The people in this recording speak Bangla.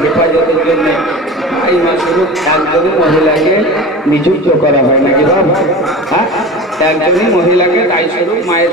হেফাজতের জন্য দাইমা স্বরূপ একজনই মহিলাকে নিযুক্ত করা হয় নাকি বাবা? হ্যাঁ, একজনই মহিলাকে দায়ী স্বরূপ মায়ের